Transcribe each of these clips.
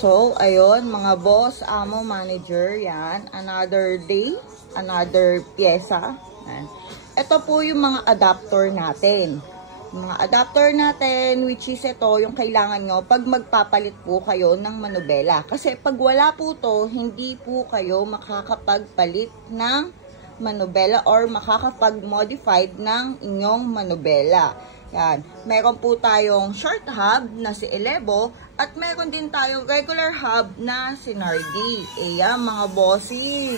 So, ayun, mga boss, amo, manager, yan. Another day, another pyesa. Yan. Ito po yung mga adapter natin. Mga adapter natin, which is ito, yung kailangan nyo pag magpapalit po kayo ng manubela. Kasi pag wala po to, hindi po kayo makakapagpalit ng manubela or makakapag-modified ng inyong manubela. Yan. Meron po tayong short hub na si Elevo at meron din tayong regular hub na si Nardi. Ayan, mga bossing.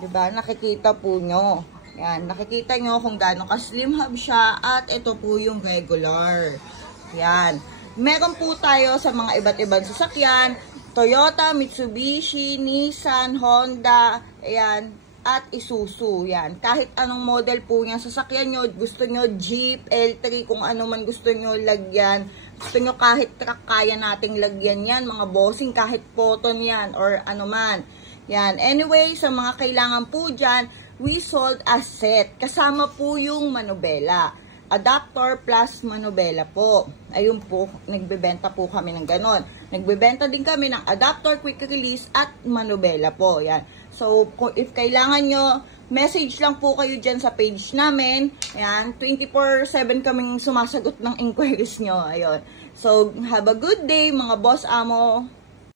Diba? Nakikita po nyo. Yan. Nakikita nyo kung gaano ka-slim hub siya at ito po yung regular. Yan. Meron po tayo sa mga iba't ibang sasakyan. Toyota, Mitsubishi, Nissan, Honda, ayan, at Isuzu. Yan. Kahit anong model po niya sasakyan nyo, gusto nyo Jeep, L3, kung ano man gusto nyo lagyan. Gusto nyo kahit truck, kaya nating lagyan yan, mga bossing, kahit Photon yan, or ano man. Yan. Anyway, sa mga kailangan po dyan, we sold a set. Kasama po yung manubela. Adapter plus manubela po. Ayun po, nagbebenta po kami ng ganon. Nagbebenta din kami ng adapter, quick release, at manubela po. Yan. So, if kailangan nyo, message lang po kayo dyan sa page namin. Ayan, 24/7 kaming sumasagot ng inquiries nyo. Ayun. So, have a good day, mga boss amo.